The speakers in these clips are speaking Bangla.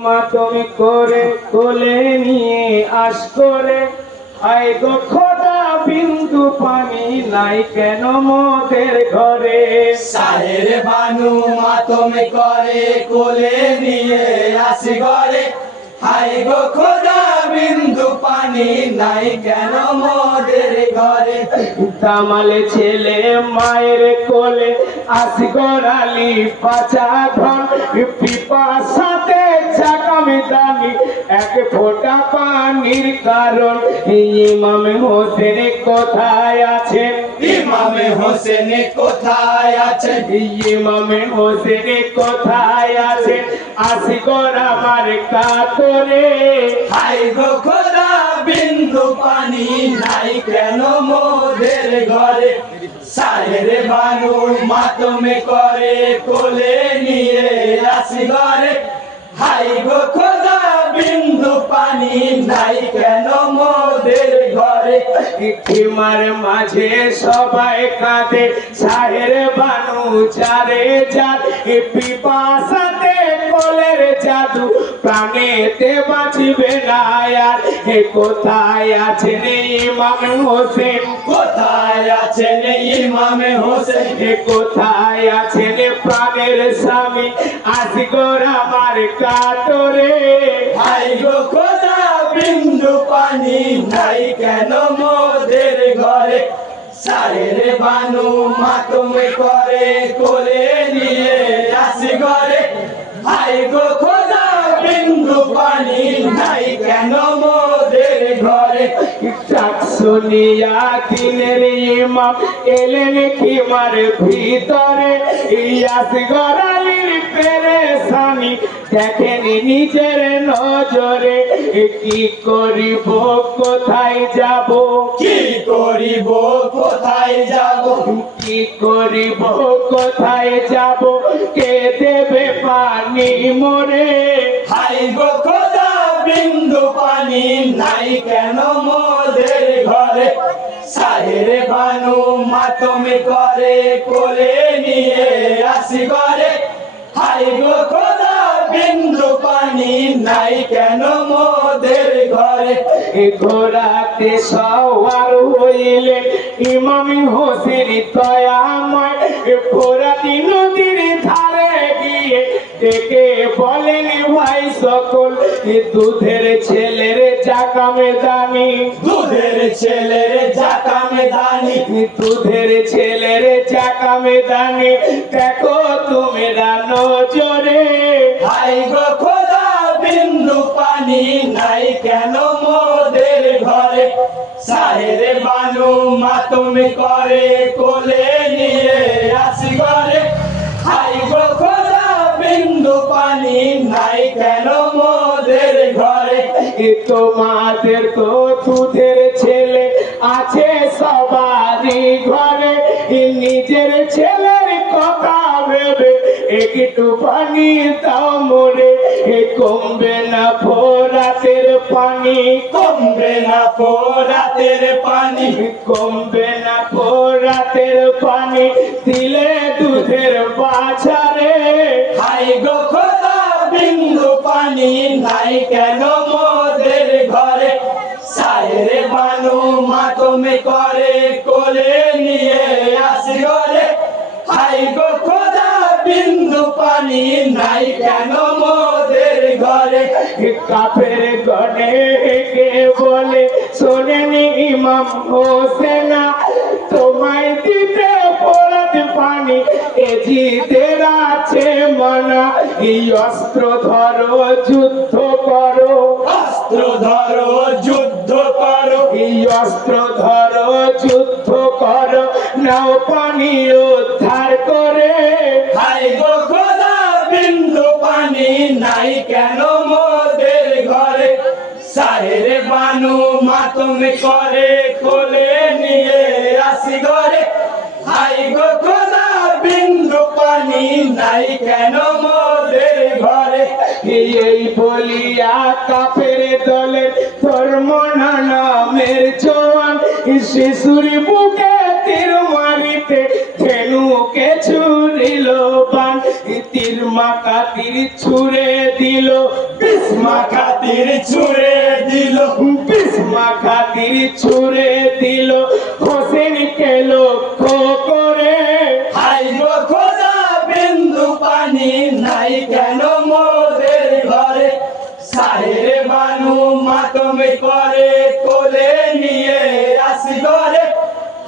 মাতমি করে কোলে নিয়ে আস করে আই গো খোদা বিন্দু পানি নাই কেন মোদের ঘরে? সাহের বানু মাতমে করে কোলে নিয়ে আসি ঘরে হাই গো খোদা বিন্দু পানি নাই কেন মোদের ঘরে? তামালে ছেলে মায়ের কোলে আসি গড়ালি পাচা ধন পিপাসাতে চাকামি দামি এক ফোঁটা পানির কারণ। ইমাম হোসেন কোথায় আছে? ইমামে হোসেন কোথায় আছে? ইমাম হোসেন কোথায় আছে? আসি আমার কাতরে। হাই গো খোদা বিন্দু পানি নাই কেন মোদের ঘরে? সাহের বানু মাতমে করে কোলে নিয়ে আসি ঘরে। হাই গো খোদা, বিন্দু পানি নাই কেন মোদের ঘরে? ইতিমার মাঝে সবাই কাঁদে সাহের বানু চারে চাঁদ পিপাসাতে কলের জাদু, প্রাণেতে বাঁচবে না আর। কোথায় আছেন ইমাম হোসেন কোথায় আছেন ইমামে হোসেন কোথায় আছেন প্রাণের স্বামী? আসগর আমার কাতরে। হাই গো, খোদা বিন্দু পানি নাই কেন মোদের ঘরে? সারের বানু মাতমে করে কোলে নিয়ে আসি ঘরে। হাই গো, খোদা শুনিয়া দিনের ইমাম এলেন খিমার ভিতরে? ইয়াস গরালির পেরেশানি দেখেন নিজের নজরে কি করিব কোথায় যাব? কি করিব কোথায় যাব? কি করিব কোথায় যাব? কে দেবে পানি মরে? হাই গো বিন্দু পানি নাই কেন মোদের ঘরে? সাহের বানু মাতমে করে, কোলে নিয়ে আসি ঘরে। হাই গো খোদা, বিন্দু পানি নাই কেন মোদের ঘরে? এ ঘোড়াতে সওয়ার হইলে ইমামি হোসেন তয়াময় এ ফোরাতি নদীর ধারে ডেকে বলেন ভাই সকল দুধের ছেলের জাকামে দামি দুধের ছেলের জাকামে দানি দুধের ছেলের জাকামে দানি দেখো তুমি নজরে হাই গো খোদা বিন্দু পানি নাই কেন মোদের ঘরে? সাহের বানু মাতমে করে কোলে নিয়ে আসি ঘরে। হাই গো বিন্দু পানি নাই কেন মোদের ঘরে? তোমাদের তো দুধের ছেলে আছে সবারই ঘরে। নিজের ছেলের কথা ভেবে একটু পানি দাও মোরে। কমবে না ফোরাতের পানি। কমবে না পোরাতের পানি। কমবে না ফোরাতের পানি। দিলে দুধের বাছারে নাই কেন মোদের ঘরে সাহের বানু মাতমে করে, কোলে নিয়ে আসি ঘরে? হাই গো খোদা, বিন্দু পানি নাই কেন মোদের ঘরে? কাফের গনে কে বলে, শোনেনি ইমাম হোসেনা পানি এ জিদের আছে মানা এই অস্ত্র ধরো যুদ্ধ করো। অস্ত্র ধরো যুদ্ধ করো। এই অস্ত্র ধরো যুদ্ধ করো। নাও পানি উদ্ধার করে। হাই গো খোদা বিন্দু পানি নাই কেন মোদের ঘরে? সাহের বানু মাতমে করে কোলে নিয়ে আসি ঘরে। হাই গো পানি নাই কেন মোদের ঘরে? এই বলিয়া কাফের দলে ধর্ম নামের জওয়ান শিশুর বুকে তীর মারিতে ধেনুকে ছুরিল বান? তীর বিস্মা কাতির ছুড়ে দিল? বিস্মা খাতির ছুড়ে দিল। বিস্মা খাতির ছুড়ে ঘরে সাহেরে বানু মাতমে করে কোলে নিয়ে আসি ঘরে।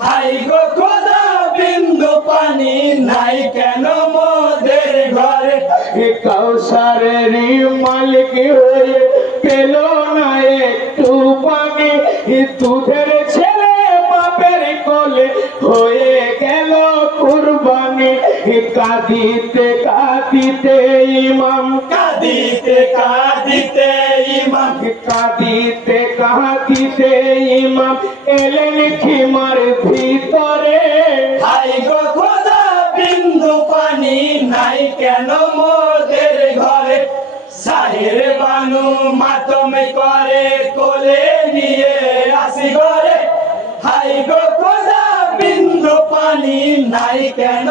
হাই গো খোদা, বিন্দু পানি নাই কেন মোদের ঘরে? এ কাউসারের মালিক হয়ে পেল না একটু পানি। এ দুধের ছেলে বাপের কোলে হয়ে গেল কুরবানি। কাঁদিতে কাঁদিতে ইমাম কাঁদিতে কাঁদিতে ইমাম। কাঁদিতে কাঁদিতে ইমাম এলেন খিমার ভিতরে। হাই গো খোদা বিন্দু পানি নাই কেন মোদের ঘরে? সাহের বানু মাতমে করে কোলে নিয়ে আসি ঘরে। হাই গো খোদা বিন্দু পানি নাই কেন